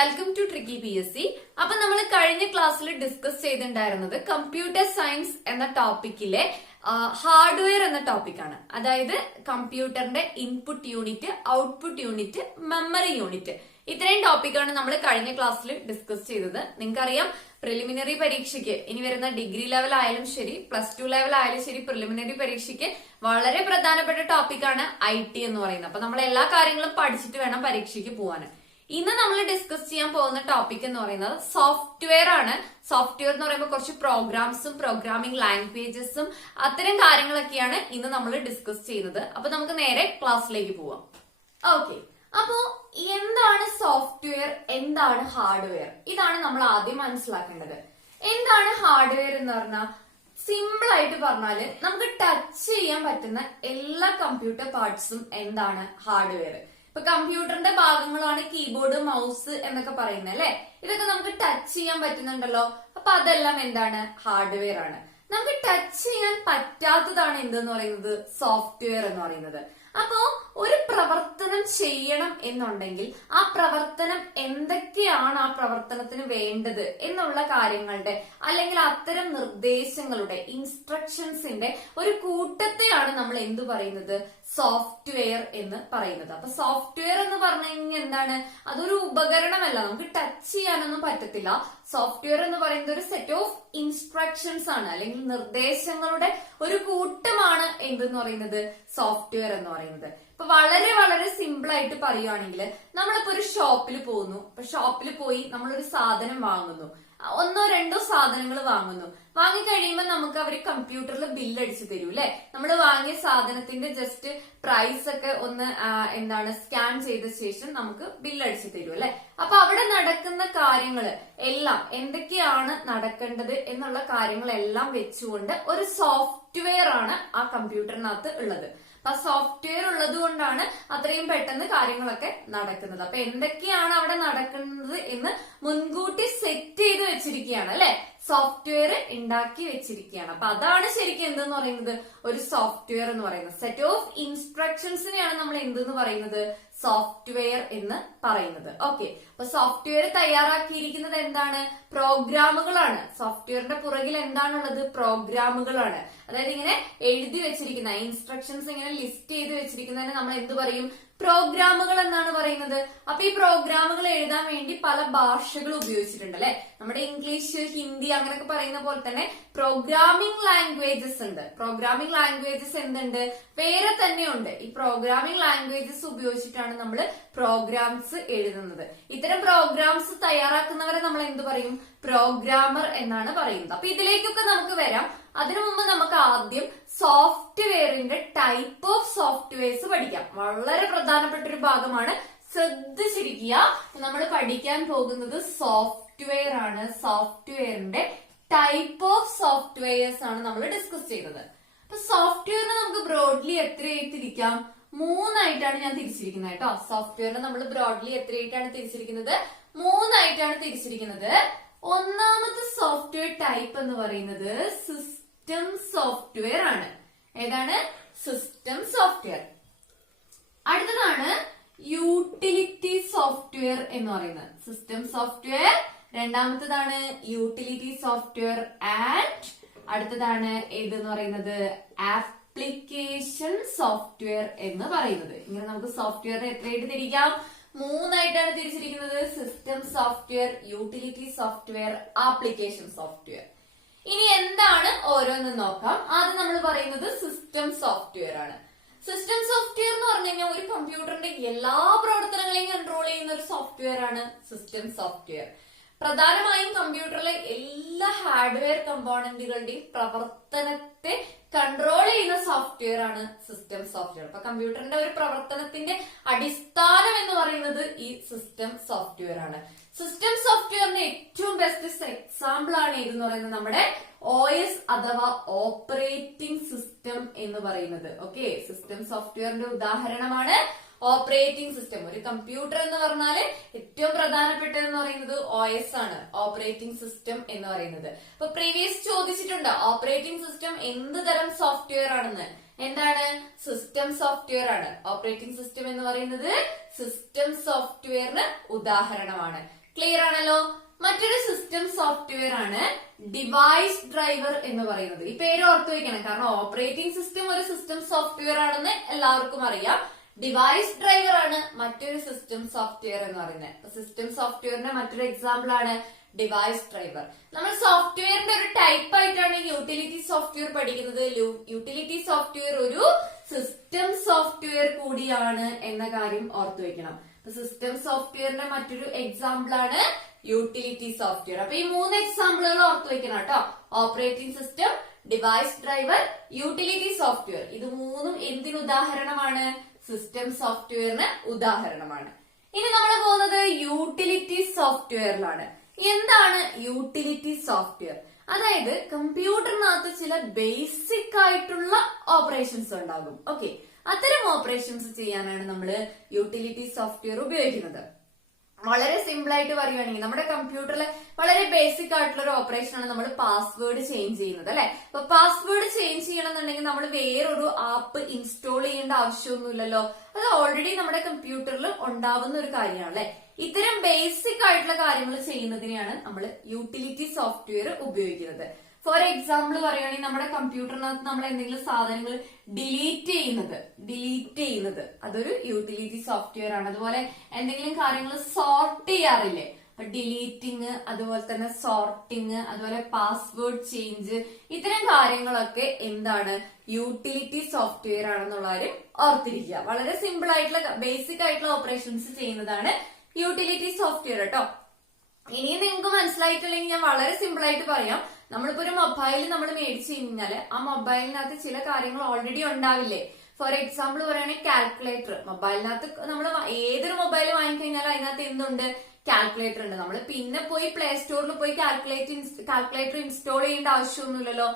Welcome to tricky PSC. അപ്പൊ നമ്മൾ കഴിഞ്ഞ ക്ലാസ്സിൽ ഡിസ്കസ് ചെയ്തിട്ടുണ്ടായിരുന്നത് കമ്പ്യൂട്ടർ സയൻസ് എന്ന ടോപ്പിക്കിലെ ഹാർഡ്വെയർ എന്ന ടോപ്പിക്കാണ്. അതായത് കമ്പ്യൂട്ടറിന്റെ input unit, output unit, memory unit, ഇത്രയും ടോപ്പിക്കാണ് നമ്മൾ കഴിഞ്ഞ ക്ലാസ്സിൽ ഡിസ്കസ് ചെയ്തത്. നിങ്ങൾക്കറിയാം, പ്രിലിമിനറി പരീക്ഷയ്ക്ക് ഇനി വരുന്ന ഡിഗ്രി ലെവൽ ആയാലും ശരി, +2 ലെവൽ ആയാലും ശരി, പ്രിലിമിനറി പരീക്ഷയ്ക്ക് വളരെ പ്രധാനപ്പെട്ട ടോപ്പിക്കാണ് IT എന്ന് പറയുന്നത്. അപ്പൊ നമ്മൾ എല്ലാ കാര്യങ്ങളും പഠിച്ചിട്ട് വേണം പരീക്ഷയ്ക്ക് പോവാൻ. ഇന്ന് നമ്മൾ ഡിസ്കസ് ചെയ്യാൻ പോകുന്ന ടോപ്പിക് എന്ന് പറയുന്നത് സോഫ്റ്റ്വെയർ ആണ്. സോഫ്റ്റ്വെയർ എന്ന് പറയുമ്പോൾ കുറച്ച് പ്രോഗ്രാംസും പ്രോഗ്രാമിംഗ് ലാംഗ്വേജസും അത്തരം കാര്യങ്ങളൊക്കെയാണ് ഇന്ന് നമ്മൾ ഡിസ്കസ് ചെയ്യുന്നത്. അപ്പൊ നമുക്ക് നേരെ ക്ലാസ്സിലേക്ക് പോവാം. ഓക്കെ, അപ്പോ എന്താണ് സോഫ്റ്റ്വെയർ, എന്താണ് ഹാർഡ്വെയർ? ഇതാണ് നമ്മൾ ആദ്യം മനസ്സിലാക്കേണ്ടത്. എന്താണ് ഹാർഡ്വെയർ എന്ന് പറഞ്ഞാൽ, സിമ്പിൾ ആയിട്ട് പറഞ്ഞാല് നമുക്ക് ടച്ച് ചെയ്യാൻ പറ്റുന്ന എല്ലാ കമ്പ്യൂട്ടർ പാർട്സും എന്താണ് ഹാർഡ്വെയർ. ഇപ്പൊ കമ്പ്യൂട്ടറിന്റെ ഭാഗങ്ങളാണ് കീബോർഡ്, മൗസ് എന്നൊക്കെ പറയുന്നത് അല്ലെ. ഇതൊക്കെ നമുക്ക് ടച്ച് ചെയ്യാൻ പറ്റുന്നുണ്ടല്ലോ. അപ്പൊ അതെല്ലാം എന്താണ്? ഹാർഡ്വെയർ ആണ്. നമുക്ക് ടച്ച് ചെയ്യാൻ പറ്റാത്തതാണ് എന്തെന്ന് പറയുന്നത്? സോഫ്റ്റ്വെയർ എന്ന് പറയുന്നത്. അപ്പോ ഒരു പ്രവർത്തനം ചെയ്യണം എന്നുണ്ടെങ്കിൽ ആ പ്രവർത്തനം എന്തൊക്കെയാണ് ആ പ്രവർത്തനത്തിന് വേണ്ടത് എന്നുള്ള കാര്യങ്ങളുടെ, അല്ലെങ്കിൽ അത്തരം നിർദ്ദേശങ്ങളുടെ, ഇൻസ്ട്രക്ഷൻസിന്റെ ഒരു കൂട്ടത്തെയാണ് നമ്മൾ എന്തു പറയുന്നത്? സോഫ്റ്റ്വെയർ എന്ന് പറയുന്നത്. അപ്പൊ സോഫ്റ്റ്വെയർ എന്ന് പറഞ്ഞു കഴിഞ്ഞാൽ എന്താണ്? അതൊരു ഉപകരണമല്ല, നമുക്ക് ടച്ച് ചെയ്യാനൊന്നും പറ്റത്തില്ല. സോഫ്റ്റ്വെയർ എന്ന് പറയുന്നത് ഒരു സെറ്റ് ഓഫ് ഇൻസ്ട്രക്ഷൻസ് ആണ്, അല്ലെങ്കിൽ നിർദ്ദേശങ്ങളുടെ ഒരു കൂട്ടമാണ് എന്തെന്ന് പറയുന്നത്? സോഫ്റ്റ്വെയർ എന്ന് പറയുന്നത്. ഇപ്പൊ വളരെ വളരെ സിമ്പിൾ ആയിട്ട് പറയുകയാണെങ്കിൽ, നമ്മളിപ്പോ ഒരു ഷോപ്പിൽ പോകുന്നു. അപ്പൊ ഷോപ്പിൽ പോയി നമ്മളൊരു സാധനം വാങ്ങുന്നു, ഒന്നോ രണ്ടോ സാധനങ്ങൾ വാങ്ങുന്നു. വാങ്ങിക്കഴിയുമ്പോൾ നമുക്ക് അവര് കമ്പ്യൂട്ടറിൽ ബില്ല് അടിച്ചു തരും അല്ലെ. നമ്മൾ വാങ്ങിയ സാധനത്തിന്റെ ജസ്റ്റ് പ്രൈസ് ഒക്കെ ഒന്ന് സ്കാൻ ചെയ്ത ശേഷം നമുക്ക് ബില്ല് അടിച്ചു തരും അല്ലെ. അപ്പൊ അവിടെ നടക്കുന്ന കാര്യങ്ങള് എല്ലാം എന്തൊക്കെയാണ് നടക്കേണ്ടത് എന്നുള്ള കാര്യങ്ങളെല്ലാം വെച്ചുകൊണ്ട് ഒരു സോഫ്റ്റ്വെയർ ആണ് ആ കമ്പ്യൂട്ടറിനകത്ത് ഉള്ളത്. അപ്പൊ സോഫ്റ്റ്വെയർ ഉള്ളത് കൊണ്ടാണ് അത്രയും പെട്ടെന്ന് കാര്യങ്ങളൊക്കെ നടക്കുന്നത്. അപ്പൊ എന്തൊക്കെയാണ് അവിടെ നടക്കുന്നത് എന്ന് മുൻകൂട്ടി സെറ്റ് ചെയ്ത് വെച്ചിരിക്കുകയാണ് അല്ലെ. സോഫ്റ്റ്വെയർ ഉണ്ടാക്കി വെച്ചിരിക്കുകയാണ്. അപ്പൊ അതാണ് ശരിക്കും എന്തെന്ന് പറയുന്നത്? ഒരു സോഫ്റ്റ്വെയർ എന്ന് പറയുന്നത്. സെറ്റ് ഓഫ് ഇൻസ്ട്രക്ഷൻസിനെയാണ് നമ്മൾ എന്തെന്ന് പറയുന്നത്? സോഫ്റ്റ്വെയർ എന്ന് പറയുന്നത്. ഓക്കെ, അപ്പൊ സോഫ്റ്റ്വെയർ തയ്യാറാക്കിയിരിക്കുന്നത് എന്താണ്? പ്രോഗ്രാമുകളാണ്. സോഫ്റ്റ്വെയറിന്റെ പുറകിൽ എന്താണുള്ളത്? പ്രോഗ്രാമുകളാണ്. അതായത് ഇങ്ങനെ എഴുതി വെച്ചിരിക്കുന്ന ഇൻസ്ട്രക്ഷൻസ് ഇങ്ങനെ ലിസ്റ്റ് ചെയ്ത് വെച്ചിരിക്കുന്നതിന് നമ്മൾ എന്ത് പറയും? പ്രോഗ്രാമുകൾ എന്നാണ് പറയുന്നത്. അപ്പൊ ഈ പ്രോഗ്രാമുകൾ എഴുതാൻ വേണ്ടി പല ഭാഷകൾ ഉപയോഗിച്ചിട്ടുണ്ട് അല്ലെ. നമ്മുടെ ഇംഗ്ലീഷ്, ഹിന്ദി അങ്ങനെയൊക്കെ പറയുന്ന പോലെ തന്നെ പ്രോഗ്രാമിംഗ് ലാംഗ്വേജസ് ഉണ്ട്. പ്രോഗ്രാമിംഗ് ലാംഗ്വേജസ് എന്തുണ്ട്? വേറെ തന്നെ ഉണ്ട്. ഈ പ്രോഗ്രാമിംഗ് ലാംഗ്വേജസ് ഉപയോഗിച്ചിട്ടാണ് നമ്മൾ പ്രോഗ്രാംസ് എഴുതുന്നത്. ഇത്തരം പ്രോഗ്രാംസ് തയ്യാറാക്കുന്നവരെ നമ്മൾ എന്ത് പറയും? പ്രോഗ്രാമർ എന്നാണ് പറയുന്നത്. അപ്പൊ ഇതിലേക്കൊക്കെ നമുക്ക് വരാം. അതിനു മുമ്പ് നമുക്ക് ആദ്യം സോഫ്റ്റ്വെയറിന്റെ ടൈപ്പ് ഓഫ് സോഫ്റ്റ്വെയർസ് പഠിക്കാം. വളരെ പ്രധാനപ്പെട്ട ഒരു ഭാഗമാണ്, ശ്രദ്ധിച്ചിരിക്കുക. നമ്മൾ പഠിക്കാൻ പോകുന്നത് സോഫ്റ്റ്വെയർ ആണ്. സോഫ്റ്റ്വെയറിന്റെ ടൈപ്പ് ഓഫ് സോഫ്റ്റ്വെയർസ് ആണ് നമ്മൾ ഡിസ്കസ് ചെയ്തത്. അപ്പൊ സോഫ്റ്റ്വെയറിനെ നമുക്ക് ബ്രോഡ്ലി എത്രയായിട്ട് തിരിക്കാം? 3 ആയിട്ടാണ് ഞാൻ തിരിച്ചിരിക്കുന്നത് കേട്ടോ. സോഫ്റ്റ്വെയറിനെ നമ്മൾ ബ്രോഡ്ലി എത്രയായിട്ടാണ് തിരിച്ചിരിക്കുന്നത്? 3 ആയിട്ടാണ് തിരിച്ചിരിക്കുന്നത്. ഒന്നാമത്തെ സോഫ്റ്റ്വെയർ ടൈപ്പ് എന്ന് പറയുന്നത് സിസ്റ്റം സോഫ്റ്റ്വെയർ ആണ്. ഏതാണ്? System software. അടുത്തതാണ് യൂട്ടിലിറ്റി സോഫ്റ്റ്വെയർ എന്ന് പറയുന്നത്. സിസ്റ്റം സോഫ്റ്റ്വെയർ, രണ്ടാമത്തേതാണ് യൂട്ടിലിറ്റി സോഫ്റ്റ്വെയർ, ആൻഡ് അടുത്തതാണ് ഏതെന്ന് പറയുന്നത്? ആപ്ലിക്കേഷൻ സോഫ്റ്റ്വെയർ എന്ന് പറയുന്നത്. ഇങ്ങനെ നമുക്ക് സോഫ്റ്റ്വെയറിനെ എത്രയായിട്ട് തിരിക്കാം? 3 ആയിട്ടാണ് തിരിച്ചിരിക്കുന്നത്. System software, utility software, application software. ഇനി എന്താണ് ഓരോന്നും നോക്കാം. ആദ്യം നമ്മൾ പറയുന്നത് സിസ്റ്റം സോഫ്റ്റ്വെയർ ആണ്. സിസ്റ്റം സോഫ്റ്റ്വെയർ എന്ന് പറഞ്ഞു കഴിഞ്ഞാൽ ഒരു കമ്പ്യൂട്ടറിന്റെ എല്ലാ പ്രവർത്തനങ്ങളെയും കൺട്രോൾ ചെയ്യുന്ന ഒരു സോഫ്റ്റ്വെയർ ആണ് സിസ്റ്റം സോഫ്റ്റ്വെയർ. പ്രധാനമായും കമ്പ്യൂട്ടറിലെ എല്ലാ ഹാർഡ്വെയർ കമ്പോണന്റുകളുടെയും പ്രവർത്തനത്തെ കൺട്രോൾ ചെയ്യുന്ന സോഫ്റ്റ്വെയർ ആണ് സിസ്റ്റം സോഫ്റ്റ്വെയർ. അപ്പൊ കമ്പ്യൂട്ടറിന്റെ ഒരു പ്രവർത്തനത്തിന്റെ അടിസ്ഥാനം എന്ന് പറയുന്നത് ഈ സിസ്റ്റം സോഫ്റ്റ്വെയർ ആണ്. സിസ്റ്റം സോഫ്റ്റ്വെയറിന്റെ ഏറ്റവും ബെസ്റ്റ് എക്സാമ്പിൾ ആണ് ഇതെന്ന് പറയുന്നത് നമ്മുടെ OS അഥവാ ഓപ്പറേറ്റിംഗ് സിസ്റ്റം എന്ന് പറയുന്നത്. ഓക്കെ, സിസ്റ്റം സോഫ്റ്റ്വെയറിന്റെ ഉദാഹരണമാണ് ഓപ്പറേറ്റിംഗ് സിസ്റ്റം. ഒരു കമ്പ്യൂട്ടർ എന്ന് പറഞ്ഞാല് ഏറ്റവും പ്രധാനപ്പെട്ടതെന്ന് പറയുന്നത് OS ആണ്, ഓപ്പറേറ്റിംഗ് സിസ്റ്റം എന്ന് പറയുന്നത്. ഇപ്പൊ പ്രീവിയസ് ചോദിച്ചിട്ടുണ്ട് ഓപ്പറേറ്റിംഗ് സിസ്റ്റം എന്ത് തരം സോഫ്റ്റ്വെയർ ആണെന്ന്. എന്താണ്? സിസ്റ്റം സോഫ്റ്റ്വെയർ ആണ്. ഓപ്പറേറ്റിംഗ് സിസ്റ്റം എന്ന് പറയുന്നത് സിസ്റ്റം സോഫ്റ്റ്വെയറിന് ഉദാഹരണമാണ്. ക്ലിയർ ആണല്ലോ. മറ്റൊരു സിസ്റ്റം സോഫ്റ്റ്വെയർ ആണ് ഡിവൈസ് ഡ്രൈവർ എന്ന് പറയുന്നത്. ഈ പേര് ഓർത്തു വെക്കണം, കാരണം ഓപ്പറേറ്റിംഗ് സിസ്റ്റം ഒരു സിസ്റ്റം സോഫ്റ്റ്വെയർ ആണെന്ന് എല്ലാവർക്കും അറിയാം. ഡിവൈസ് ഡ്രൈവർ ആണ് മറ്റൊരു സിസ്റ്റം സോഫ്റ്റ്വെയർ എന്ന് പറയുന്നത്. സിസ്റ്റം സോഫ്റ്റ്വെയറിന്റെ മറ്റൊരു എക്സാമ്പിൾ ആണ് ഡിവൈസ് ഡ്രൈവർ. നമ്മൾ സോഫ്റ്റ്വെയറിന്റെ ഒരു ടൈപ്പ് ആയിട്ടാണ് യൂട്ടിലിറ്റി സോഫ്റ്റ്വെയർ പഠിക്കുന്നത്. യൂട്ടിലിറ്റി സോഫ്റ്റ്വെയർ ഒരു സിസ്റ്റം സോഫ്റ്റ്വെയർ കൂടിയാണ് എന്ന കാര്യം ഓർത്തു വെക്കണം. സിസ്റ്റം സോഫ്റ്റ്വെയറിന്റെ മറ്റൊരു എക്സാമ്പിൾ ആണ് യൂട്ടിലിറ്റി സോഫ്റ്റ്വെയർ. അപ്പൊ ഈ 3 എക്സാമ്പിളുകൾ ഓർത്തു വെക്കണം കേട്ടോ. Operating system, device driver, utility software. ഇത് 3ഉം എന്തിന് ഉദാഹരണമാണ്? സിസ്റ്റം സോഫ്റ്റ്വെയറിന് ഉദാഹരണമാണ്. ഇനി നമ്മൾ പോകുന്നത് യൂട്ടിലിറ്റി സോഫ്റ്റ്വെയറിലാണ്. എന്താണ് യൂട്ടിലിറ്റി സോഫ്റ്റ്വെയർ? അതായത് കമ്പ്യൂട്ടറിനകത്ത് ചില ബേസിക് ആയിട്ടുള്ള ഓപ്പറേഷൻസ് ഉണ്ടാകും. ഓക്കെ, അത്തരം ഓപ്പറേഷൻസ് ചെയ്യാനാണ് നമ്മൾ യൂട്ടിലിറ്റി സോഫ്റ്റ്വെയർ ഉപയോഗിക്കുന്നത്. വളരെ സിമ്പിൾ ആയിട്ട് പറയുകയാണെങ്കിൽ നമ്മുടെ കമ്പ്യൂട്ടറിൽ വളരെ ബേസിക് ആയിട്ടുള്ള ഒരു ഓപ്പറേഷൻ ആണ് നമ്മൾ പാസ്വേഡ് ചേഞ്ച് ചെയ്യുന്നത്, അല്ലെ? അപ്പൊ പാസ്വേഡ് ചേഞ്ച് ചെയ്യണമെന്നുണ്ടെങ്കിൽ നമ്മൾ വേറൊരു ആപ്പ് ഇൻസ്റ്റാൾ ചെയ്യേണ്ട ആവശ്യമൊന്നുമില്ലല്ലോ. അത് ഓൾറെഡി നമ്മുടെ കമ്പ്യൂട്ടറിൽ ഉണ്ടാവുന്ന ഒരു കാര്യമാണ്, അല്ലെ? ഇത്തരം ബേസിക് ആയിട്ടുള്ള കാര്യങ്ങൾ ചെയ്യുന്നതിനെയാണ് നമ്മൾ യൂട്ടിലിറ്റി സോഫ്റ്റ്വെയർ ഉപയോഗിക്കുന്നത്. ഫോർ എക്സാമ്പിൾ പറയുകയാണെങ്കിൽ നമ്മുടെ കമ്പ്യൂട്ടറിനകത്ത് നമ്മൾ എന്തെങ്കിലും സാധനങ്ങൾ ഡിലീറ്റ് ചെയ്യുന്നത് അതൊരു യൂട്ടിലിറ്റി സോഫ്റ്റ്വെയർ ആണ്. അതുപോലെ എന്തെങ്കിലും കാര്യങ്ങൾ സോർട്ട് ചെയ്യാറില്ലേ, അപ്പൊ ഡിലീറ്റിംഗ്, അതുപോലെ തന്നെ സോർട്ടിങ്, അതുപോലെ പാസ്വേഡ് ചേഞ്ച്, ഇത്തരം കാര്യങ്ങളൊക്കെ എന്താണ്? യൂട്ടിലിറ്റി സോഫ്റ്റ്വെയർ ആണെന്നുള്ള കാര്യം ഓർത്തിരിക്കുക. വളരെ സിമ്പിൾ ആയിട്ടുള്ള ബേസിക് ആയിട്ടുള്ള ഓപ്പറേഷൻസ് ചെയ്യുന്നതാണ് യൂട്ടിലിറ്റി സോഫ്റ്റ്വെയർ കേട്ടോ. ഇനിയും നിങ്ങൾക്ക് മനസ്സിലായിട്ടില്ലെങ്കിൽ ഞാൻ വളരെ സിമ്പിൾ ആയിട്ട് പറയാം. നമ്മളിപ്പോ ഒരു മൊബൈൽ നമ്മൾ മേടിച്ചു കഴിഞ്ഞാല് ആ മൊബൈലിനകത്ത് ചില കാര്യങ്ങൾ ഓൾറെഡി ഉണ്ടാവില്ലേ? ഫോർ എക്സാമ്പിൾ പറയുകയാണെങ്കിൽ കാൽക്കുലേറ്റർ. മൊബൈലിനകത്ത് നമ്മൾ ഏതൊരു മൊബൈൽ വാങ്ങിക്കഴിഞ്ഞാലും അതിനകത്ത് എന്തുണ്ട്? കാൽക്കുലേറ്റർ ഉണ്ട്. നമ്മൾ പിന്നെ പോയി പ്ലേ സ്റ്റോറിൽ പോയി കാൽക്കുലേറ്റർ ഇൻസ്റ്റാൾ ചെയ്യേണ്ട ആവശ്യമൊന്നുമില്ലല്ലോ.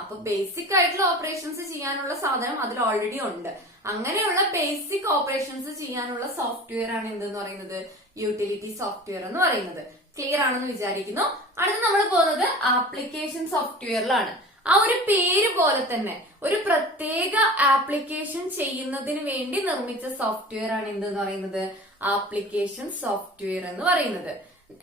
അപ്പൊ ബേസിക് ആയിട്ടുള്ള ഓപ്പറേഷൻസ് ചെയ്യാനുള്ള സാധനം അതിൽ ഓൾറെഡി ഉണ്ട്. അങ്ങനെയുള്ള ബേസിക് ഓപ്പറേഷൻസ് ചെയ്യാനുള്ള സോഫ്റ്റ്വെയർ ആണ് എന്തെന്ന് പറയുന്നത്? യൂട്ടിലിറ്റി സോഫ്റ്റ്വെയർ എന്ന് പറയുന്നത്. ക്ലിയർ ആണെന്ന് വിചാരിക്കുന്നു. അടുത്ത് നമ്മൾ പോകുന്നത് ആപ്ലിക്കേഷൻ സോഫ്റ്റ്വെയറിലാണ്. ആ ഒരു പേര് പോലെ തന്നെ ഒരു പ്രത്യേക ആപ്ലിക്കേഷൻ ചെയ്യുന്നതിന് വേണ്ടി നിർമ്മിച്ച സോഫ്റ്റ്വെയർ ആണ് എന്തെന്ന് പറയുന്നത്? ആപ്ലിക്കേഷൻ സോഫ്റ്റ്വെയർ എന്ന് പറയുന്നത്.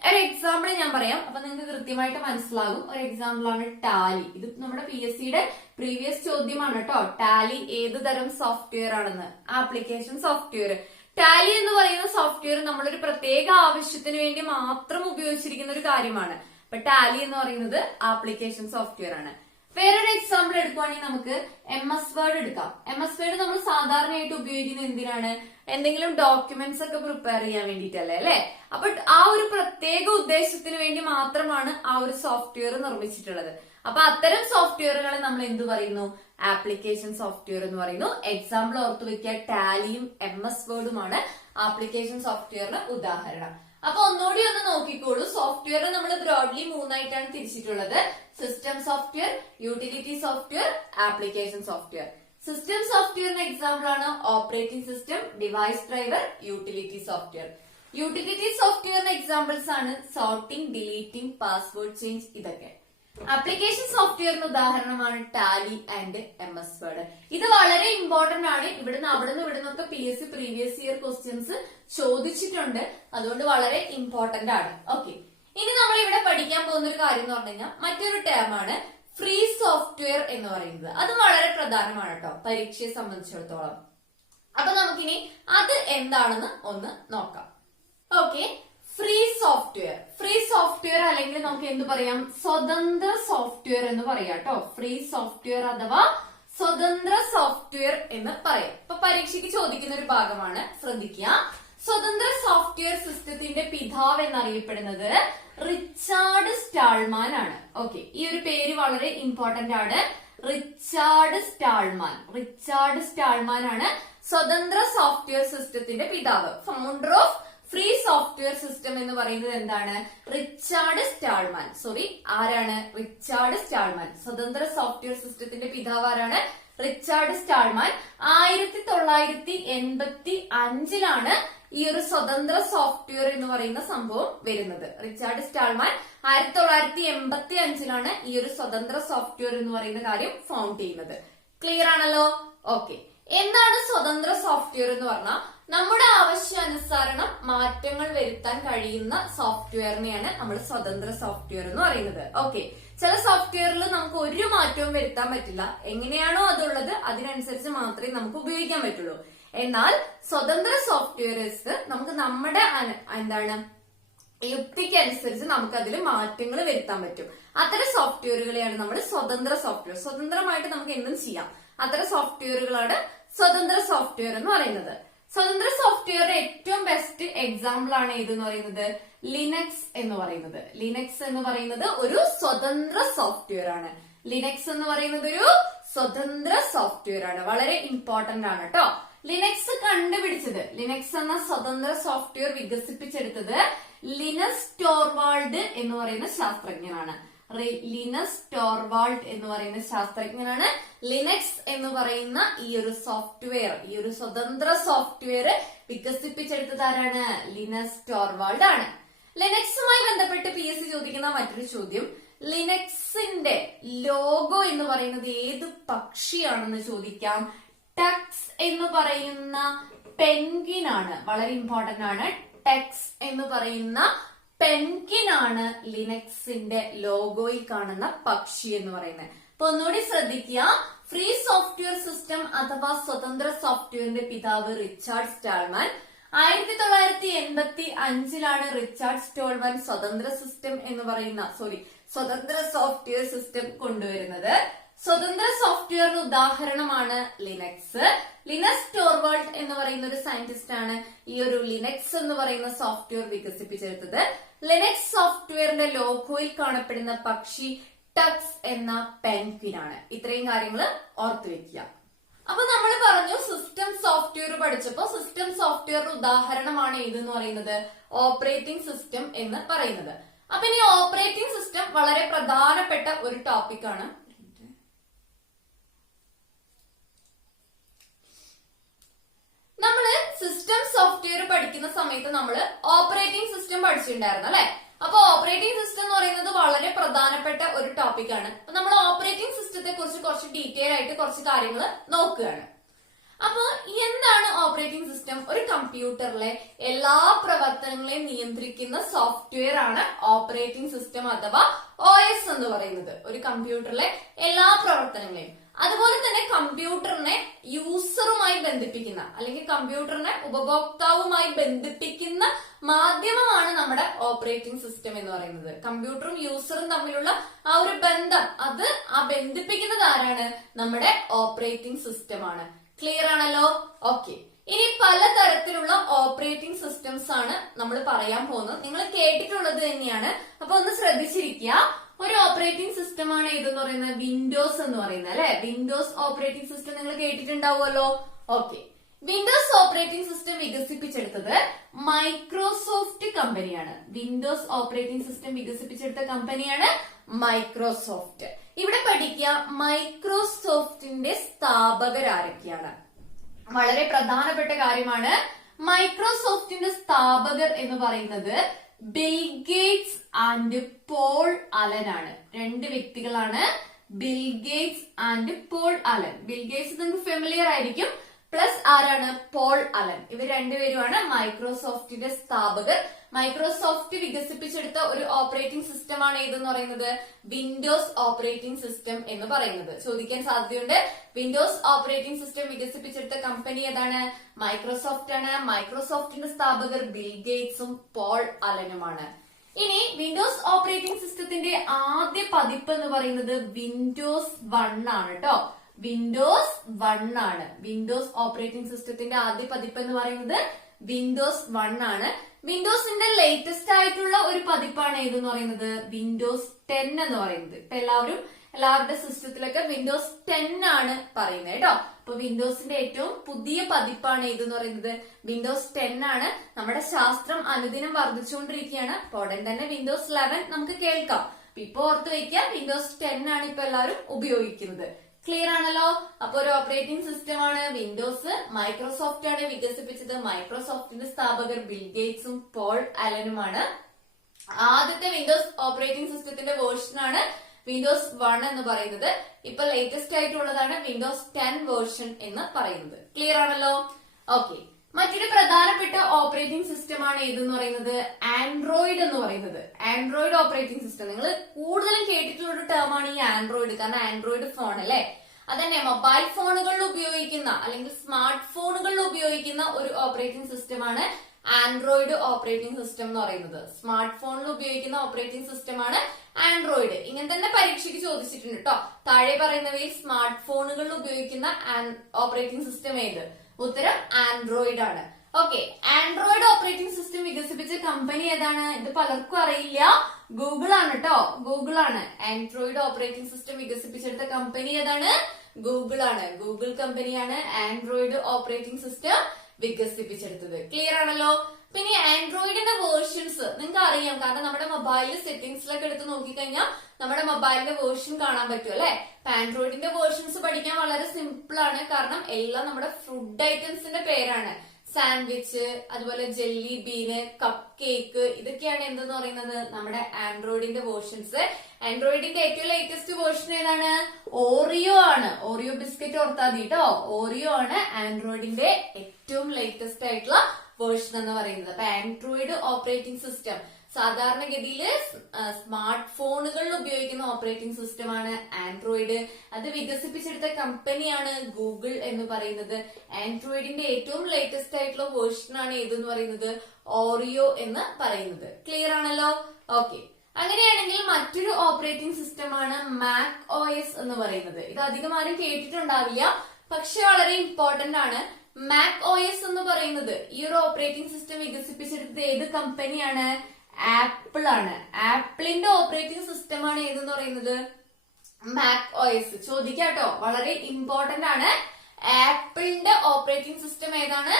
ഒരു എക്സാമ്പിൾ ഞാൻ പറയാം, അപ്പൊ നിങ്ങൾക്ക് കൃത്യമായിട്ട് മനസ്സിലാകും. ഒരു എക്സാമ്പിൾ ആണ് ടാലി. ഇത് നമ്മുടെ PSCയുടെ പ്രീവിയസ് ചോദ്യമാണ് കേട്ടോ. ടാലി ഏത് തരം സോഫ്റ്റ്വെയർ ആണെന്ന്? Application software. ടാലി എന്ന് പറയുന്ന സോഫ്റ്റ്വെയർ നമ്മളൊരു പ്രത്യേക ആവശ്യത്തിന് വേണ്ടി മാത്രം ഉപയോഗിച്ചിരിക്കുന്ന ഒരു കാര്യമാണ്. അപ്പൊ ടാലി എന്ന് പറയുന്നത് ആപ്ലിക്കേഷൻ സോഫ്റ്റ്വെയർ ആണ്. വേറൊരു എക്സാമ്പിൾ എടുക്കുവാണെങ്കിൽ നമുക്ക് MS വേർഡ് എടുക്കാം. MS വേർഡ് നമ്മൾ സാധാരണയായിട്ട് ഉപയോഗിക്കുന്നത് എന്തിനാണ്? എന്തെങ്കിലും ഡോക്യുമെന്റ്സ് ഒക്കെ പ്രിപ്പയർ ചെയ്യാൻ വേണ്ടിയിട്ടല്ലേ, അല്ലെ? അപ്പൊ ആ ഒരു പ്രത്യേക ഉദ്ദേശത്തിന് വേണ്ടി മാത്രമാണ് ആ ഒരു സോഫ്റ്റ്വെയർ നിർമ്മിച്ചിട്ടുള്ളത്. അപ്പൊ അത്തരം സോഫ്റ്റ്വെയറുകളെ നമ്മൾ എന്ത് പറയുന്നു? ആപ്ലിക്കേഷൻ സോഫ്റ്റ്വെയർ എന്ന് പറയുന്നു. എക്സാമ്പിൾ ഓർത്തു വെക്കുക, ടാലിയും MS വേർഡുമാണ് ആപ്ലിക്കേഷൻ സോഫ്റ്റ്വെയറിന് ഉദാഹരണം. അപ്പൊ ഒന്നുകൂടി ഒന്ന് നോക്കിക്കോളൂ. സോഫ്റ്റ്വെയർ നമ്മൾ ബ്രോഡ്ലി 3ആയിട്ടാണ് തിരിച്ചിട്ടുള്ളത്: system software, utility software, application software. System സോഫ്റ്റ്വെയറിന് എക്സാമ്പിൾ ആണ് operating system, device driver, utility software. Utility സോഫ്റ്റ്വെയറിന് എക്സാമ്പിൾസ് ആണ് സോർട്ടിംഗ്, ഡിലീറ്റിംഗ്, പാസ്വേഡ് ചേഞ്ച്, ഇതൊക്കെ. ആപ്ലിക്കേഷൻ സോഫ്റ്റ്വെയറിന് ഉദാഹരണമാണ് ടാലി ആൻഡ് MS വേർഡ്. ഇത് വളരെ ഇമ്പോർട്ടന്റ് ആണ്. ഇവിടുന്ന് ഇവിടുന്നൊക്കെ PSC പ്രീവിയസ് ഇയർ ക്വസ്റ്റ്യൻസ് ചോദിച്ചിട്ടുണ്ട്. അതുകൊണ്ട് വളരെ ഇമ്പോർട്ടന്റ് ആണ്. ഓക്കെ, ഇനി നമ്മൾ ഇവിടെ പഠിക്കാൻ പോകുന്ന ഒരു കാര്യം എന്ന് പറഞ്ഞു കഴിഞ്ഞാൽ മറ്റൊരു ടേം ആണ് ഫ്രീ സോഫ്റ്റ്വെയർ എന്ന് പറയുന്നത്. അത് വളരെ പ്രധാനമാണ് കേട്ടോ പരീക്ഷയെ സംബന്ധിച്ചിടത്തോളം. അപ്പൊ നമുക്കിനി അത് എന്താണെന്ന് ഒന്ന് നോക്കാം. ഓക്കെ, ഫ്രീ സോഫ്റ്റ്വെയർ അല്ലെങ്കിൽ നമുക്ക് എന്ത് പറയാം? സ്വതന്ത്ര സോഫ്റ്റ്വെയർ എന്ന് പറയാം കേട്ടോ. ഫ്രീ സോഫ്റ്റ്വെയർ അഥവാ സ്വതന്ത്ര സോഫ്റ്റ്വെയർ എന്ന് പറയാം. ഇപ്പൊ പരീക്ഷയ്ക്ക് ചോദിക്കുന്ന ഒരു ഭാഗമാണ്, ശ്രദ്ധിക്കുക. സ്വതന്ത്ര സോഫ്റ്റ്വെയർ സിസ്റ്റത്തിന്റെ പിതാവ് എന്നറിയപ്പെടുന്നത് റിച്ചാർഡ് സ്റ്റാൾമാൻ ആണ്. ഓക്കെ, ഈ ഒരു പേര് വളരെ ഇമ്പോർട്ടന്റ് ആണ്. റിച്ചാർഡ് സ്റ്റാൾമാൻ ആണ് സ്വതന്ത്ര സോഫ്റ്റ്വെയർ സിസ്റ്റത്തിന്റെ പിതാവ്. Founder of free software system എന്ന് പറയുന്നത് എന്താണ്? Richard Stallman. സ്വതന്ത്ര സോഫ്റ്റ്വെയർ സിസ്റ്റത്തിന്റെ പിതാവ് ആരാണ്? Richard Stallman. 1985 ഈ ഒരു സ്വതന്ത്ര സോഫ്റ്റ്വെയർ എന്ന് പറയുന്ന സംഭവം വരുന്നത്. റിച്ചാർഡ് സ്റ്റാൾമാൻ 1985 ഈ ഒരു സ്വതന്ത്ര സോഫ്റ്റ്വെയർ എന്ന് പറയുന്ന കാര്യം ഫൗണ്ട് ചെയ്യുന്നത്. ക്ലിയർ ആണല്ലോ? ഓക്കെ, എന്താണ് സ്വതന്ത്ര സോഫ്റ്റ്വെയർ എന്ന് പറഞ്ഞാൽ നമ്മുടെ ആവശ്യാനുസരണം മാറ്റങ്ങൾ വരുത്താൻ കഴിയുന്ന സോഫ്റ്റ്വെയറിനെയാണ് നമ്മൾ സ്വതന്ത്ര സോഫ്റ്റ്വെയർ എന്ന് പറയുന്നത്. ഓക്കെ, ചില സോഫ്റ്റ്വെയറിൽ നമുക്ക് ഒരു മാറ്റവും വരുത്താൻ പറ്റില്ല. എങ്ങനെയാണോ അതുള്ളത് അതിനനുസരിച്ച് മാത്രമേ നമുക്ക് ഉപയോഗിക്കാൻ പറ്റുള്ളൂ. എന്നാൽ സ്വതന്ത്ര സോഫ്റ്റ്വെയർസ് നമുക്ക് നമ്മുടെ യുക്തിക്കനുസരിച്ച് നമുക്ക് അതിൽ മാറ്റങ്ങൾ വരുത്താൻ പറ്റും. അത്തരം സോഫ്റ്റ്വെയറുകളെയാണ് നമ്മൾ സ്വതന്ത്ര സോഫ്റ്റ്വെയർ. സ്വതന്ത്രമായിട്ട് നമുക്ക് എന്തും ചെയ്യാം. അത്തരം സോഫ്റ്റ്വെയറുകളാണ് സ്വതന്ത്ര സോഫ്റ്റ്വെയർ എന്ന് പറയുന്നത്. സ്വതന്ത്ര സോഫ്റ്റ്വെയറുടെ ഏറ്റവും ബെസ്റ്റ് എക്സാമ്പിൾ ആണ് ഏതെന്ന് പറയുന്നത് ലിനക്സ് എന്ന് പറയുന്നത്. ലിനക്സ് എന്ന് പറയുന്നത് ഒരു സ്വതന്ത്ര സോഫ്റ്റ്വെയർ ആണ്. ലിനക്സ് എന്ന് പറയുന്നത് ഒരു സ്വതന്ത്ര സോഫ്റ്റ്വെയർ ആണ്. വളരെ ഇമ്പോർട്ടന്റ് ആണ് കേട്ടോ. ലിനക്സ് കണ്ടുപിടിച്ചത്, ലിനക്സ് എന്ന സ്വതന്ത്ര സോഫ്റ്റ്വെയർ വികസിപ്പിച്ചെടുത്തത് ലിനസ് ടോർവാൾഡ് എന്ന് പറയുന്ന ശാസ്ത്രജ്ഞനാണ്. ലിനസ് ടോർവാൾഡ് എന്ന് പറയുന്ന ശാസ്ത്രജ്ഞനാണ് ലിനക്സ് എന്ന് പറയുന്ന ഈ ഒരു സോഫ്റ്റ്വെയർ, ഈ ഒരു സ്വതന്ത്ര സോഫ്റ്റ്വെയർ വികസിപ്പിച്ചെടുത്തത് ആരാണ്? ലിനസ് ടോർവാൾഡ് ആണ്. ലിനക്സുമായി ബന്ധപ്പെട്ട് PSC ചോദിക്കുന്ന മറ്റൊരു ചോദ്യം, ലിനക്സിന്റെ ലോഗോ എന്ന് പറയുന്നത് ഏത് പക്ഷിയാണെന്ന് ചോദിക്കാം. ടക്സ് എന്ന് പറയുന്ന പെൻഗ്വിൻ ആണ്. വളരെ ഇമ്പോർട്ടന്റ് ആണ്. ടെക്സ് എന്ന് പറയുന്ന പെൻഗ്വിൻ ആണ് ലിനക്സിന്റെ ലോഗോയിൽ കാണുന്ന പക്ഷി എന്ന് പറയുന്നത്. അപ്പൊ ഒന്നുകൂടി ശ്രദ്ധിക്കുക, ഫ്രീ സോഫ്റ്റ്വെയർ സിസ്റ്റം അഥവാ സ്വതന്ത്ര സോഫ്റ്റ്വെയറിന്റെ പിതാവ് റിച്ചാർഡ് സ്റ്റാൾമാൻ. 1985 റിച്ചാർഡ് സ്റ്റോൾമാൻ സ്വതന്ത്ര സോഫ്റ്റ്വെയർ സിസ്റ്റം കൊണ്ടുവരുന്നത്. സ്വതന്ത്ര സോഫ്റ്റ്വെയറിന് ഉദാഹരണമാണ് ലിനക്സ്. ലിനസ് ടോർവാൾഡ് എന്ന് പറയുന്ന ഒരു സയന്റിസ്റ്റ് ആണ് ഈ ഒരു ലിനക്സ് എന്ന് പറയുന്ന സോഫ്റ്റ്വെയർ വികസിപ്പിച്ചെടുത്തത്. ലിനക്സ് സോഫ്റ്റ്വെയറിന്റെ ലോഗോയിൽ കാണപ്പെടുന്ന പക്ഷി ടക്സ് എന്ന പെൻഗ്വിൻ ആണ്. ഇത്രയും കാര്യങ്ങൾ ഓർത്തു വെക്കുക. അപ്പൊ നമ്മൾ പറഞ്ഞു സിസ്റ്റം സോഫ്റ്റ്വെയർ പഠിച്ചപ്പോ സിസ്റ്റം സോഫ്റ്റ്വെയറിന്റെ ഉദാഹരണമാണ് ഏതെന്ന് പറയുന്നത് ഓപ്പറേറ്റിംഗ് സിസ്റ്റം എന്ന് പറയുന്നത്. അപ്പൊ ഇനി ഓപ്പറേറ്റിംഗ് സിസ്റ്റം വളരെ പ്രധാനപ്പെട്ട ഒരു ടോപ്പിക് ആണ്. നമ്മള് സിസ്റ്റം സോഫ്റ്റ്വെയർ പഠിക്കുന്ന സമയത്ത് നമ്മള് ഓപ്പറേറ്റിംഗ് സിസ്റ്റം പഠിച്ചിട്ടുണ്ടായിരുന്നു അല്ലെ. അപ്പൊ ഓപ്പറേറ്റിംഗ് സിസ്റ്റം എന്ന് പറയുന്നത് വളരെ പ്രധാനപ്പെട്ട ഒരു ടോപ്പിക് ആണ്. അപ്പൊ നമ്മൾ ഓപ്പറേറ്റിംഗ് സിസ്റ്റത്തെ കുറിച്ച് കുറച്ച് ഡീറ്റെയിൽ ആയിട്ട് കുറച്ച് കാര്യങ്ങൾ നോക്കുകയാണ്. അപ്പൊ എന്താണ് ഓപ്പറേറ്റിംഗ് സിസ്റ്റം? ഒരു കമ്പ്യൂട്ടറിലെ എല്ലാ പ്രവർത്തനങ്ങളെയും നിയന്ത്രിക്കുന്ന സോഫ്റ്റ്വെയർ ആണ് ഓപ്പറേറ്റിംഗ് സിസ്റ്റം അഥവാ OS എന്ന് പറയുന്നത്. ഒരു കമ്പ്യൂട്ടറിലെ എല്ലാ പ്രവർത്തനങ്ങളെയും, അതുപോലെ തന്നെ കമ്പ്യൂട്ടറിനെ യൂസറുമായി ബന്ധിപ്പിക്കുന്ന അല്ലെങ്കിൽ കമ്പ്യൂട്ടറിനെ ഉപഭോക്താവുമായി ബന്ധിപ്പിക്കുന്ന മാധ്യമമാണ് നമ്മുടെ ഓപ്പറേറ്റിംഗ് സിസ്റ്റം എന്ന് പറയുന്നത്. കമ്പ്യൂട്ടറും യൂസറും തമ്മിലുള്ള ആ ഒരു ബന്ധം, ആ ബന്ധിപ്പിക്കുന്നത് ആരാണ്? നമ്മുടെ ഓപ്പറേറ്റിംഗ് സിസ്റ്റം ആണ്. ക്ലിയർ ആണല്ലോ? ഓക്കെ. ഇനി പലതരത്തിലുള്ള ഓപ്പറേറ്റിംഗ് സിസ്റ്റംസ് ആണ് നമ്മൾ പറയാൻ പോകുന്നത്. നിങ്ങൾ കേട്ടിട്ടുള്ളത് തന്നെയാണ്. അപ്പൊ ഒന്ന് ശ്രദ്ധിച്ചിരിക്കുക. ഒരു ഓപ്പറേറ്റിംഗ് സിസ്റ്റം ആണ് ഇതെന്ന് പറയുന്നത് വിൻഡോസ് എന്ന് പറയുന്നത് അല്ലെ. വിൻഡോസ് ഓപ്പറേറ്റിംഗ് സിസ്റ്റം നിങ്ങൾ കേട്ടിട്ടുണ്ടാവുമല്ലോ. ഓക്കെ. വിൻഡോസ് ഓപ്പറേറ്റിംഗ് സിസ്റ്റം വികസിപ്പിച്ചെടുത്തത് മൈക്രോസോഫ്റ്റ് കമ്പനിയാണ്. വിൻഡോസ് ഓപ്പറേറ്റിംഗ് സിസ്റ്റം വികസിപ്പിച്ചെടുത്ത കമ്പനിയാണ് മൈക്രോസോഫ്റ്റ്. ഇവിടെ പഠിക്കുക, മൈക്രോസോഫ്റ്റിന്റെ സ്ഥാപകരാരൊക്കെയാണ്. വളരെ പ്രധാനപ്പെട്ട കാര്യമാണ്. മൈക്രോസോഫ്റ്റിന്റെ സ്ഥാപകർ എന്ന് പറയുന്നത് Bill Gates and Paul Allen ആണ്. രണ്ട് വ്യക്തികളാണ്, Bill Gates and Paul Allen. Bill Gates നിങ്ങൾക്ക് ഫെമിലിയർ ആയിരിക്കും. പ്ലസ് ആരാണ്? Paul Allen. ഇവർ രണ്ടുപേരുമാണ് മൈക്രോസോഫ്റ്റിന്റെ സ്ഥാപകർ. മൈക്രോസോഫ്റ്റ് വികസിപ്പിച്ചെടുത്ത ഒരു ഓപ്പറേറ്റിംഗ് സിസ്റ്റം ആണ് ഏതെന്ന് പറയുന്നത് വിൻഡോസ് ഓപ്പറേറ്റിംഗ് സിസ്റ്റം എന്ന് പറയുന്നത്. ചോദിക്കാൻ സാധ്യതയുണ്ട്. വിൻഡോസ് ഓപ്പറേറ്റിംഗ് സിസ്റ്റം വികസിപ്പിച്ചെടുത്ത കമ്പനി ഏതാണ്? മൈക്രോസോഫ്റ്റ് ആണ്. മൈക്രോസോഫ്റ്റിന്റെ സ്ഥാപകർ ബിൽ ഗേറ്റ്സും പോൾ അലനുമാണ്. ഇനി വിൻഡോസ് ഓപ്പറേറ്റിംഗ് സിസ്റ്റത്തിന്റെ ആദ്യ പതിപ്പ് എന്ന് പറയുന്നത് വിൻഡോസ് 1 ആണ് കേട്ടോ. വിൻഡോസ് 1 ആണ്. വിൻഡോസ് ഓപ്പറേറ്റിംഗ് സിസ്റ്റത്തിന്റെ ആദ്യ പതിപ്പ് എന്ന് പറയുന്നത് വിൻഡോസ് 1 ആണ്. വിൻഡോസിന്റെ ലേറ്റസ്റ്റ് ആയിട്ടുള്ള ഒരു പതിപ്പാണ് ഏതെന്ന് പറയുന്നത് വിൻഡോസ് 10 എന്ന് പറയുന്നത്. ഇപ്പൊ എല്ലാവരുടെ സിസ്റ്റത്തിലൊക്കെ വിൻഡോസ് 10 ആണ് പറയുന്നത് കേട്ടോ. അപ്പൊ വിൻഡോസിന്റെ ഏറ്റവും പുതിയ പതിപ്പാണ് ഏതെന്ന് പറയുന്നത് വിൻഡോസ് 10 ആണ്. നമ്മുടെ ശാസ്ത്രം അനുദിനം വർദ്ധിച്ചുകൊണ്ടിരിക്കുകയാണ്. അപ്പൊ ഉടൻ തന്നെ വിൻഡോസ് 11 നമുക്ക് കേൾക്കാം. ഇപ്പൊ ഓർത്ത് വയ്ക്കുക, വിൻഡോസ് 10 ആണ് ഇപ്പൊ എല്ലാവരും ഉപയോഗിക്കുന്നത്. ക്ലിയർ ആണല്ലോ? അപ്പൊ ഒരു ഓപ്പറേറ്റിംഗ് സിസ്റ്റം ആണ് വിൻഡോസ്. മൈക്രോസോഫ്റ്റ് ആണ് വികസിപ്പിച്ചത്. മൈക്രോസോഫ്റ്റിന്റെ സ്ഥാപകർ ബിൽ ഗേറ്റ്സും പോൾ അലനുമാണ്. ആദ്യത്തെ വിൻഡോസ് ഓപ്പറേറ്റിംഗ് സിസ്റ്റത്തിന്റെ വേർഷൻ ആണ് വിൻഡോസ് 1 എന്ന് പറയുന്നത്. ഇപ്പൊ ലേറ്റസ്റ്റ് ആയിട്ടുള്ളതാണ് വിൻഡോസ് 10 വേർഷൻ എന്ന് പറയുന്നത്. ക്ലിയർ ആണല്ലോ? ഓക്കെ. മറ്റൊരു പ്രധാനപ്പെട്ട ഓപ്പറേറ്റിംഗ് സിസ്റ്റം ആണ് ഏതെന്ന് പറയുന്നത് ആൻഡ്രോയിഡ് എന്ന് പറയുന്നത്. ആൻഡ്രോയിഡ് ഓപ്പറേറ്റിംഗ് സിസ്റ്റം നിങ്ങൾ കൂടുതലും കേട്ടിട്ടുള്ള ഒരു ടേം ആണ് ഈ ആൻഡ്രോയിഡ്. കാരണം ആൻഡ്രോയിഡ് ഫോൺ അല്ലെ, അതന്നെ മൊബൈൽ ഫോണുകളിൽ ഉപയോഗിക്കുന്ന അല്ലെങ്കിൽ സ്മാർട്ട് ഫോണുകളിൽ ഉപയോഗിക്കുന്ന ഒരു ഓപ്പറേറ്റിംഗ് സിസ്റ്റം ആണ് ആൻഡ്രോയിഡ് ഓപ്പറേറ്റിംഗ് സിസ്റ്റം എന്ന് പറയുന്നത്. സ്മാർട്ട് ഫോണിൽ ഉപയോഗിക്കുന്ന ഓപ്പറേറ്റിംഗ് സിസ്റ്റം ആണ് ആൻഡ്രോയിഡ്. ഇങ്ങനെ തന്നെ പരീക്ഷയ്ക്ക് ചോദിച്ചിട്ടുണ്ട് കേട്ടോ. താഴെ പറയുന്നവയിൽ സ്മാർട്ട് ഫോണുകളിൽ ഉപയോഗിക്കുന്ന ഓപ്പറേറ്റിംഗ് സിസ്റ്റം ഏത്? ഉത്തരം ആൻഡ്രോയിഡ് ആണ്. ഓക്കെ. ആൻഡ്രോയിഡ് ഓപ്പറേറ്റിംഗ് സിസ്റ്റം വികസിപ്പിച്ച കമ്പനി ഏതാണ്? ഇത് പലർക്കും അറിയില്ല. ഗൂഗിൾ ആണ് കേട്ടോ. ഗൂഗിൾ ആണ് ആൻഡ്രോയിഡ് ഓപ്പറേറ്റിംഗ് സിസ്റ്റം വികസിപ്പിച്ചെടുത്ത കമ്പനി ഏതാണ്? ഗൂഗിൾ ആണ്. ഗൂഗിൾ കമ്പനിയാണ് ആൻഡ്രോയിഡ് ഓപ്പറേറ്റിംഗ് സിസ്റ്റം വികസിപ്പിച്ചെടുത്തത്. ക്ലിയർ ആണല്ലോ? പിന്നെ ആൻഡ്രോയിഡിന്റെ വേർഷൻസ് നിങ്ങൾക്ക് അറിയാം. കാരണം നമ്മുടെ മൊബൈലിൽ സെറ്റിംഗ്സിലൊക്കെ എടുത്ത് നോക്കിക്കഴിഞ്ഞാൽ നമ്മുടെ മൊബൈലിന്റെ വേർഷൻ കാണാൻ പറ്റും അല്ലെ. ആൻഡ്രോയിഡിന്റെ വേർഷൻസ് പഠിക്കാൻ വളരെ സിമ്പിൾ ആണ്. കാരണം എല്ലാം നമ്മുടെ ഫുഡ് ഐറ്റംസിന്റെ പേരാണ്. സാൻഡ്വിച്ച്, അതുപോലെ ജെല്ലി ബീന്, കപ്പ് കേക്ക്, ഇതൊക്കെയാണ് എന്തെന്ന് പറയുന്നത് നമ്മുടെ ആൻഡ്രോയിഡിന്റെ വേർഷൻസ്. ആൻഡ്രോയിഡിന്റെ ഏറ്റവും ലേറ്റസ്റ്റ് വേർഷൻ ഏതാണ്? ഓറിയോ ആണ്. ഓറിയോ ബിസ്ക്കറ്റ് ഓർത്താ മതി കേട്ടോ. ഓറിയോ ആണ് ആൻഡ്രോയിഡിന്റെ ഏറ്റവും ലേറ്റസ്റ്റ് ആയിട്ടുള്ള വേർഷൻ എന്ന് പറയുന്നത്. അപ്പൊ ആൻഡ്രോയിഡ് ഓപ്പറേറ്റിംഗ് സിസ്റ്റം സാധാരണഗതിയിൽ സ്മാർട്ട് ഫോണുകളിൽ ഉപയോഗിക്കുന്ന ഓപ്പറേറ്റിംഗ് സിസ്റ്റം ആണ് ആൻഡ്രോയിഡ്. അത് വികസിപ്പിച്ചെടുത്ത കമ്പനിയാണ് ഗൂഗിൾ എന്ന് പറയുന്നത്. ആൻഡ്രോയിഡിന്റെ ഏറ്റവും ലേറ്റസ്റ്റ് ആയിട്ടുള്ള വേർഷൻ ആണ് ഏതെന്ന് പറയുന്നത് ഓറിയോ എന്ന് പറയുന്നത്. ക്ലിയർ ആണല്ലോ? ഓക്കെ. അങ്ങനെയാണെങ്കിൽ മറ്റൊരു ഓപ്പറേറ്റിംഗ് സിസ്റ്റം ആണ് മാക് OS എന്ന് പറയുന്നത്. ഇത് അധികം ആരും കേട്ടിട്ടുണ്ടാവില്ല, പക്ഷെ വളരെ ഇമ്പോർട്ടന്റ് ആണ്. മാക് OS എന്ന് പറയുന്നത് ഈ ഒരു ഓപ്പറേറ്റിംഗ് സിസ്റ്റം വികസിപ്പിച്ചെടുത്തത് ഏത് കമ്പനിയാണ്? ആപ്പിൾ ആണ്. ആപ്പിളിന്റെ ഓപ്പറേറ്റിംഗ് സിസ്റ്റം ആണ് ഏതെന്ന് പറയുന്നത് മാക് OS. ചോദിക്കാട്ടോ, വളരെ ഇമ്പോർട്ടന്റ് ആണ്. ആപ്പിളിന്റെ ഓപ്പറേറ്റിംഗ് സിസ്റ്റം ഏതാണ്?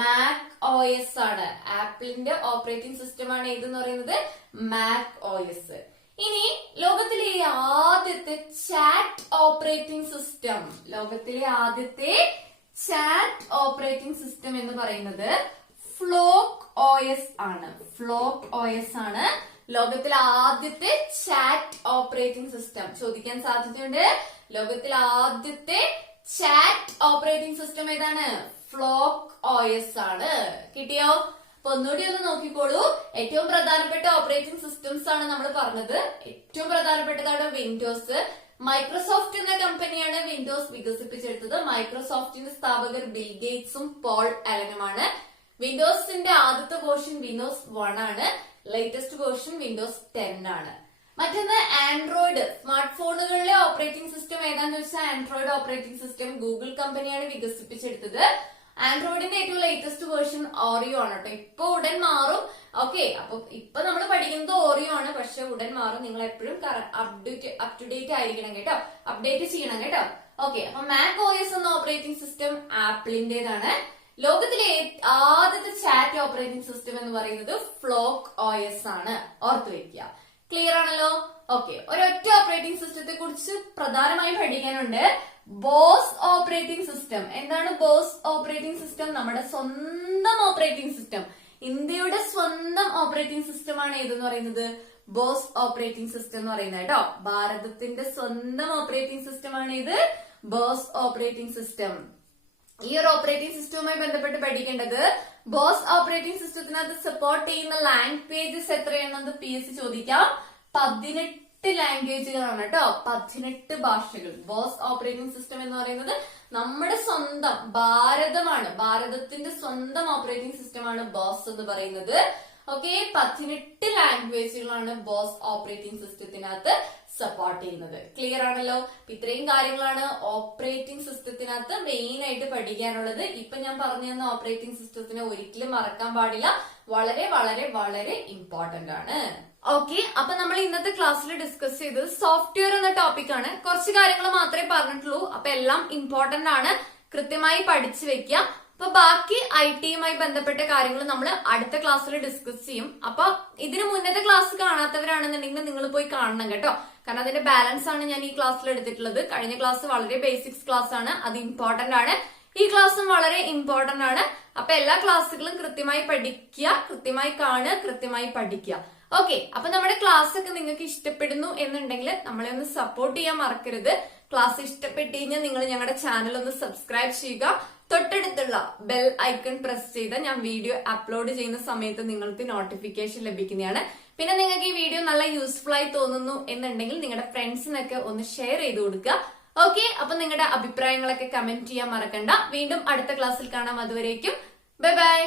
മാക് OS ആണ്. ആപ്പിളിന്റെ ഓപ്പറേറ്റിംഗ് സിസ്റ്റം ആണ് ഏതെന്ന് പറയുന്നത് മാക് OS. ഇനി ലോകത്തിലെ ആദ്യത്തെ ചാറ്റ് ഓപ്പറേറ്റിംഗ് സിസ്റ്റം, ലോകത്തിലെ ആദ്യത്തെ ചാറ്റ് ഓപ്പറേറ്റിംഗ് സിസ്റ്റം എന്ന് പറയുന്നത് ഫ്ലോക്ക് OS ആണ്. ഫ്ലോക്ക് OS ആണ് ലോകത്തിലെ ആദ്യത്തെ ചാറ്റ് ഓപ്പറേറ്റിംഗ് സിസ്റ്റം. ചോദിക്കാൻ സാധ്യതയുണ്ട്. ലോകത്തിലെ ആദ്യത്തെ ചാറ്റ് ഓപ്പറേറ്റിംഗ് സിസ്റ്റം ഏതാണ്? ഫ്ലോക്ക് OS ആണ്. കിട്ടിയോ? അപ്പൊ ഒന്നുകൂടി ഒന്ന് നോക്കിക്കോളൂ. ഏറ്റവും പ്രധാനപ്പെട്ട ഓപ്പറേറ്റിംഗ് സിസ്റ്റംസ് ആണ് നമ്മൾ പറഞ്ഞത്. ഏറ്റവും പ്രധാനപ്പെട്ടതാണ് വിൻഡോസ്. മൈക്രോസോഫ്റ്റ് എന്ന കമ്പനിയാണ് വിൻഡോസ് വികസിപ്പിച്ചെടുത്തത്. മൈക്രോസോഫ്റ്റിന്റെ സ്ഥാപകർ ബിൽ ഗേറ്റ്സും പോൾ അലനുമാണ്. വിൻഡോസിന്റെ ആദ്യത്തെ വേർഷൻ വിൻഡോസ് 1 ആണ്. ലേറ്റസ്റ്റ് വേർഷൻ വിൻഡോസ് 10 ആണ്. മറ്റൊന്ന് ആൻഡ്രോയിഡ്. സ്മാർട്ട് ഫോണുകളിലെ ഓപ്പറേറ്റിംഗ് സിസ്റ്റം ഏതാന്ന് വെച്ചാൽ ആൻഡ്രോയിഡ് ഓപ്പറേറ്റിംഗ് സിസ്റ്റം ഗൂഗിൾ കമ്പനിയാണ് വികസിപ്പിച്ചെടുത്തത്. ആൻഡ്രോയിഡിന്റെ ഏറ്റവും ലേറ്റസ്റ്റ് വേർഷൻ ഓറിയോ ആണ് കേട്ടോ. ഇപ്പൊ ഉടൻ മാറും. ഓക്കെ. അപ്പൊ ഇപ്പൊ നമ്മൾ പഠിക്കുന്നത് ഓറിയോ ആണ്, പക്ഷെ ഉടൻ മാറും. നിങ്ങൾ എപ്പോഴും അപ് ടു ഡേറ്റ് ആയിരിക്കണം കേട്ടോ. അപ്ഡേറ്റ് ചെയ്യണം കേട്ടോ. ഓക്കെ. അപ്പൊ മാക് OS എന്ന ഓപ്പറേറ്റിംഗ് സിസ്റ്റം ആപ്പിളിന്റേതാണ്. ലോകത്തിലെ ആദ്യത്തെ ചാറ്റ് ഓപ്പറേറ്റിംഗ് സിസ്റ്റം എന്ന് പറയുന്നത് ഫ്ലോക്ക് OS ആണ്. ഓർത്തു വെക്കുക. ക്ലിയർ ആണല്ലോ? ഓക്കെ. ഒരൊറ്റ ഓപ്പറേറ്റിംഗ് സിസ്റ്റത്തെ കുറിച്ച് പ്രധാനമായും പഠിക്കാനുണ്ട്. Boss operating system. എന്താണ് ബോസ് ഓപ്പറേറ്റിംഗ് സിസ്റ്റം? നമ്മുടെ സ്വന്തം ഓപ്പറേറ്റിംഗ് സിസ്റ്റം, ഇന്ത്യയുടെ സ്വന്തം ഓപ്പറേറ്റിംഗ് സിസ്റ്റം ആണ് ഏതെന്ന് പറയുന്നത് ബോസ് ഓപ്പറേറ്റിംഗ് സിസ്റ്റം എന്ന് പറയുന്നത് കേട്ടോ. ഭാരതത്തിന്റെ സ്വന്തം ഓപ്പറേറ്റിംഗ് സിസ്റ്റം ആണ് ഇത് ബോസ് ഓപ്പറേറ്റിംഗ് സിസ്റ്റം. ഈ ഒരു ഓപ്പറേറ്റിംഗ് സിസ്റ്റവുമായി ബന്ധപ്പെട്ട് പഠിക്കേണ്ടത് ബോസ് ഓപ്പറേറ്റിംഗ് സിസ്റ്റത്തിനകത്ത് സപ്പോർട്ട് ചെയ്യുന്ന ലാംഗ്വേജസ് എത്രയാണെന്നത് PSC ചോദിക്കാം. 18 ലാംഗ്വേജുകളാണ് കേട്ടോ. 18 ഭാഷകൾ. ബോസ് ഓപ്പറേറ്റിംഗ് സിസ്റ്റം എന്ന് പറയുന്നത് നമ്മുടെ സ്വന്തം ഭാരതമാണ്. ഭാരതത്തിന്റെ സ്വന്തം ഓപ്പറേറ്റിംഗ് സിസ്റ്റമാണ് ബോസ് എന്ന് പറയുന്നത്. ഓക്കെ. 18 ലാംഗ്വേജുകളാണ് ബോസ് ഓപ്പറേറ്റിംഗ് സിസ്റ്റത്തിനകത്ത് സപ്പോർട്ട് ചെയ്യുന്നത്. ക്ലിയർ ആണല്ലോ? ഇത്രയും കാര്യങ്ങളാണ് ഓപ്പറേറ്റിംഗ് സിസ്റ്റത്തിനകത്ത് മെയിൻ ആയിട്ട് പഠിക്കാനുള്ളത്. ഇപ്പൊ ഞാൻ പറഞ്ഞു തന്ന ഓപ്പറേറ്റിംഗ് സിസ്റ്റത്തിനെ ഒരിക്കലും മറക്കാൻ പാടില്ല. വളരെ വളരെ വളരെ ഇമ്പോർട്ടന്റ് ആണ്. ഓക്കെ. അപ്പൊ നമ്മൾ ഇന്നത്തെ ക്ലാസ്സിൽ ഡിസ്കസ് ചെയ്തത് സോഫ്റ്റ്വെയർ എന്ന ടോപ്പിക് ആണ്. കുറച്ച് കാര്യങ്ങൾ മാത്രമേ പറഞ്ഞിട്ടുള്ളൂ. അപ്പൊ എല്ലാം ഇമ്പോർട്ടന്റ് ആണ്. കൃത്യമായി പഠിച്ചു വെക്കുക. അപ്പൊ ബാക്കി IT-യുമായി ബന്ധപ്പെട്ട കാര്യങ്ങൾ നമ്മൾ അടുത്ത ക്ലാസ്സിൽ ഡിസ്കസ് ചെയ്യും. അപ്പൊ ഇതിന് മുന്നത്തെ ക്ലാസ് കാണാത്തവരാണെന്നുണ്ടെങ്കിൽ നിങ്ങൾ പോയി കാണണം കേട്ടോ. കാരണം അതിന്റെ ബാലൻസ് ആണ് ഞാൻ ഈ ക്ലാസ്സിൽ എടുത്തിട്ടുള്ളത്. കഴിഞ്ഞ ക്ലാസ് വളരെ ബേസിക്സ് ക്ലാസ് ആണ്. അത് ഇമ്പോർട്ടന്റ് ആണ്. ഈ ക്ലാസ്സും വളരെ ഇമ്പോർട്ടന്റ് ആണ്. അപ്പൊ എല്ലാ ക്ലാസ്സുകളും കൃത്യമായി പഠിക്കുക, കൃത്യമായി കാണുക, കൃത്യമായി പഠിക്കുക. ഓക്കെ, അപ്പൊ നമ്മുടെ ക്ലാസ് ഒക്കെ നിങ്ങൾക്ക് ഇഷ്ടപ്പെടുന്നു എന്നുണ്ടെങ്കിൽ നമ്മളെ ഒന്ന് സപ്പോർട്ട് ചെയ്യാൻ മറക്കരുത്. ക്ലാസ് ഇഷ്ടപ്പെട്ട് കഴിഞ്ഞാൽ നിങ്ങൾ ഞങ്ങളുടെ ചാനൽ ഒന്ന് സബ്സ്ക്രൈബ് ചെയ്യുക. തൊട്ടടുത്തുള്ള ബെൽ ഐക്കൺ പ്രസ് ചെയ്താൽ ഞാൻ വീഡിയോ അപ്ലോഡ് ചെയ്യുന്ന സമയത്ത് നിങ്ങൾക്ക് നോട്ടിഫിക്കേഷൻ ലഭിക്കുന്നതാണ്. പിന്നെ നിങ്ങൾക്ക് ഈ വീഡിയോ നല്ല യൂസ്ഫുൾ ആയി തോന്നുന്നു എന്നുണ്ടെങ്കിൽ നിങ്ങളുടെ ഫ്രണ്ട്സിനൊക്കെ ഒന്ന് ഷെയർ ചെയ്ത് കൊടുക്കുക. ഓക്കെ, അപ്പൊ നിങ്ങളുടെ അഭിപ്രായങ്ങളൊക്കെ കമന്റ് ചെയ്യാൻ മറക്കണ്ട. വീണ്ടും അടുത്ത ക്ലാസ്സിൽ കാണാം. അതുവരേക്കും ബൈ ബൈ.